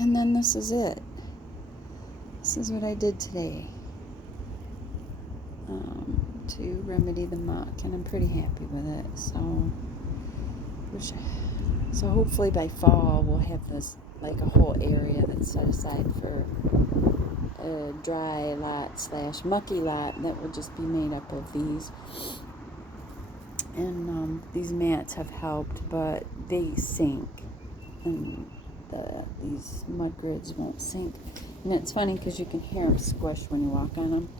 And then this is it. This is what I did today to remedy the muck, and I'm pretty happy with it. So hopefully by fall we'll have this, like, a whole area that's set aside for a dry lot / mucky lot that will just be made up of these. And these mats have helped, but they sink, and these mud grids won't sink. And it's funny because you can hear them squish when you walk on them.